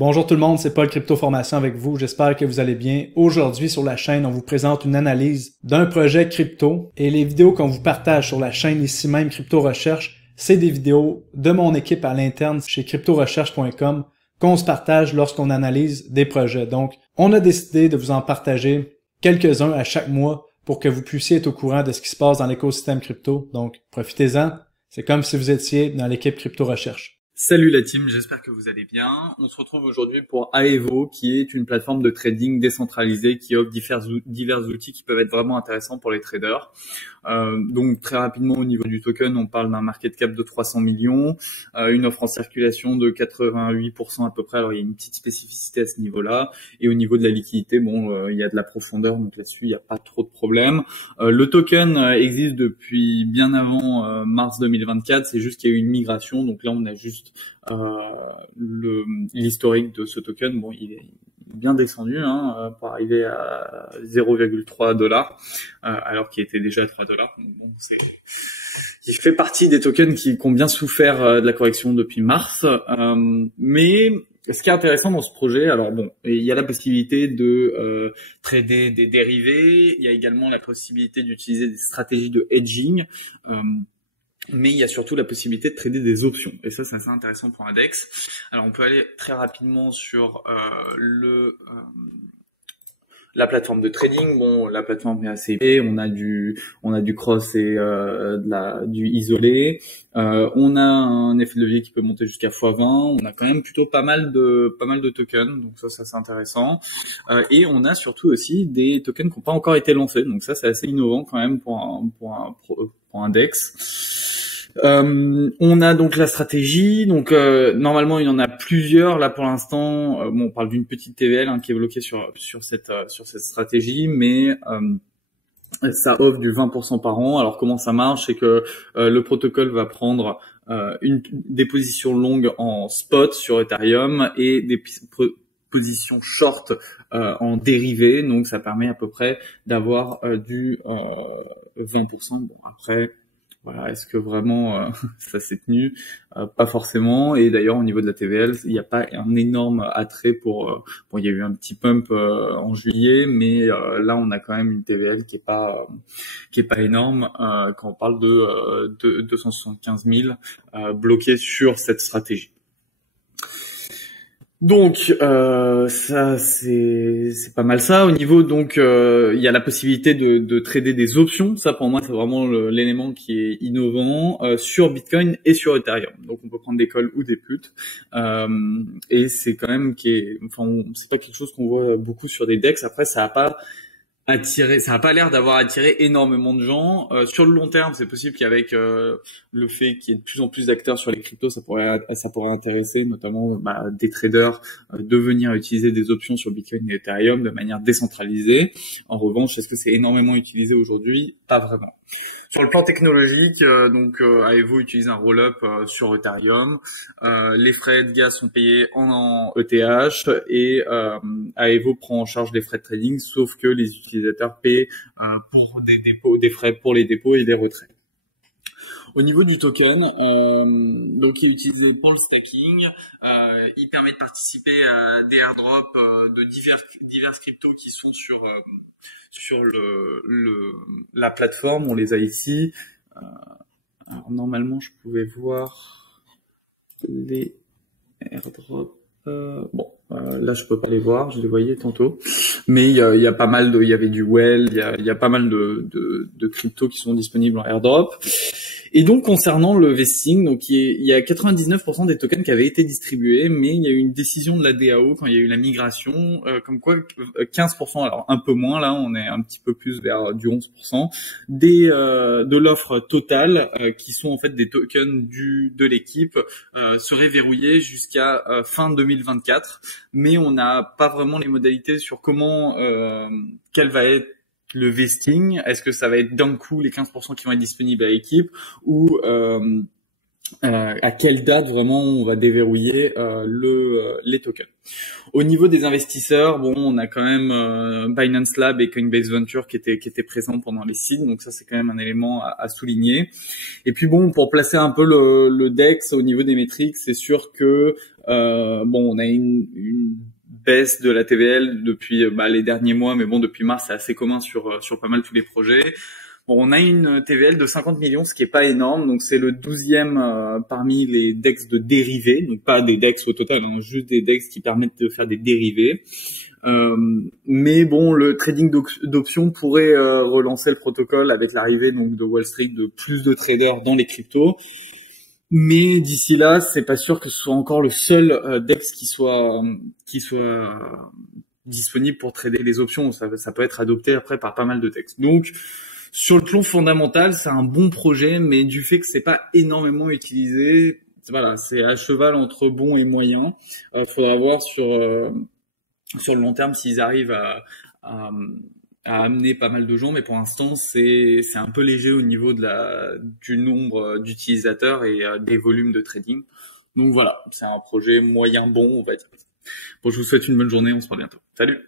Bonjour tout le monde, c'est Paul Crypto Formation avec vous. J'espère que vous allez bien. Aujourd'hui sur la chaîne, on vous présente une analyse d'un projet crypto et les vidéos qu'on vous partage sur la chaîne ici même Crypto Recherche, c'est des vidéos de mon équipe à l'interne chez cryptorecherche.com qu'on se partage lorsqu'on analyse des projets. Donc, on a décidé de vous en partager quelques-uns à chaque mois pour que vous puissiez être au courant de ce qui se passe dans l'écosystème crypto. Donc, profitez-en. C'est comme si vous étiez dans l'équipe Crypto Recherche. Salut la team, j'espère que vous allez bien. On se retrouve aujourd'hui pour Aevo, qui est une plateforme de trading décentralisée qui offre divers outils qui peuvent être vraiment intéressants pour les traders. Donc très rapidement au niveau du token, on parle d'un market cap de 300 millions, une offre en circulation de 88% à peu près. Alors il y a une petite spécificité à ce niveau-là. Et au niveau de la liquidité, il y a de la profondeur, donc là-dessus il n'y a pas trop de problème. Le token existe depuis bien avant mars 2024. C'est juste qu'il y a eu une migration, donc là on a juste l'historique de ce token. Bon, il est bien descendu, pour arriver à 0,3 $, alors qu'il était déjà à 3 $. Il fait partie des tokens qui ont bien souffert de la correction depuis mars. Mais ce qui est intéressant dans ce projet, alors bon, il y a la possibilité de trader des dérivés, il y a également la possibilité d'utiliser des stratégies de hedging. Mais il y a surtout la possibilité de trader des options. Et ça, c'est assez intéressant pour un DEX. Alors, on peut aller très rapidement sur la plateforme de trading. Bon, la plateforme est assez épais. On a du cross et du isolé. On a un effet de levier qui peut monter jusqu'à x20. On a quand même plutôt pas mal de tokens. Donc ça c'est intéressant. Et on a surtout aussi des tokens qui n'ont pas encore été lancés. Donc ça, c'est assez innovant quand même pour un DEX. On a donc la stratégie. Donc normalement il y en a plusieurs là pour l'instant. On parle d'une petite TVL qui est bloquée sur cette stratégie, mais ça offre du 20% par an. Alors comment ça marche? C'est que le protocole va prendre des positions longues en spot sur Ethereum et des positions short en dérivé. Donc ça permet à peu près d'avoir du 20%. Bon après, voilà, est-ce que vraiment ça s'est tenu? Pas forcément. Et d'ailleurs, au niveau de la TVL, il n'y a pas un énorme attrait pour. Il y a eu un petit pump en juillet, mais là, on a quand même une TVL qui est pas énorme quand on parle de 275 000 bloqués sur cette stratégie. Donc ça c'est pas mal ça. Au niveau donc il y a la possibilité de trader des options. Ça pour moi c'est vraiment l'élément qui est innovant sur Bitcoin et sur Ethereum. Donc on peut prendre des calls ou des puts et c'est quand même c'est pas quelque chose qu'on voit beaucoup sur des DEX. Après ça a pas l'air d'avoir attiré énormément de gens. Sur le long terme, c'est possible qu'avec le fait qu'il y ait de plus en plus d'acteurs sur les cryptos, ça pourrait intéresser notamment des traders de venir utiliser des options sur Bitcoin et Ethereum de manière décentralisée. En revanche, est-ce que c'est énormément utilisé aujourd'hui? Pas vraiment. Sur le plan technologique, Aevo utilise un roll-up sur Ethereum. Les frais de gaz sont payés en ETH et Aevo prend en charge les frais de trading, sauf que les utilisateurs paient pour des frais pour les dépôts et les retraits. Au niveau du token, donc il est utilisé pour le stacking, il permet de participer à des airdrops de divers cryptos qui sont sur la plateforme. On les a ici. Alors normalement, je pouvais voir les airdrops. Là je peux pas les voir, je les voyais tantôt, mais il y a pas mal il y avait du Well, il y a pas mal de cryptos qui sont disponibles en airdrop. Et donc concernant le vesting, donc il y a 99% des tokens qui avaient été distribués, mais il y a eu une décision de la DAO quand il y a eu la migration, comme quoi 15%, alors un peu moins là, on est un petit peu plus vers du 11%, de l'offre totale qui sont en fait des tokens de l'équipe seraient verrouillés jusqu'à fin 2024, mais on n'a pas vraiment les modalités sur comment quelle va être le vesting. Est-ce que ça va être d'un coup les 15% qui vont être disponibles à l'équipe ou à quelle date vraiment on va déverrouiller les tokens. Au niveau des investisseurs, bon, on a quand même Binance Lab et Coinbase Venture qui étaient présents pendant les seeds, donc ça c'est quand même un élément à souligner. Et puis bon, pour placer un peu le DEX au niveau des métriques, c'est sûr que bon, on a une baisse de la TVL depuis les derniers mois, mais bon, depuis mars c'est assez commun sur pas mal tous les projets. Bon, on a une TVL de 50 millions, ce qui est pas énorme, donc c'est le 12e parmi les DEX de dérivés, donc pas des DEX au total, hein, juste des DEX qui permettent de faire des dérivés. Mais bon, le trading d'options pourrait relancer le protocole avec l'arrivée donc de Wall Street de plus de traders dans les cryptos. Mais d'ici là, c'est pas sûr que ce soit encore le seul DEX qui soit disponible pour trader les options. Ça peut être adopté après par pas mal de DEX. Donc sur le plan fondamental, c'est un bon projet, mais du fait que c'est pas énormément utilisé, voilà, c'est à cheval entre bon et moyen. Faudra voir sur le long terme s'ils arrivent à amener pas mal de gens, mais pour l'instant c'est un peu léger au niveau du nombre d'utilisateurs et des volumes de trading. Donc voilà, c'est un projet moyen bon, on va dire. Bon, je vous souhaite une bonne journée, on se revoit bientôt. Salut!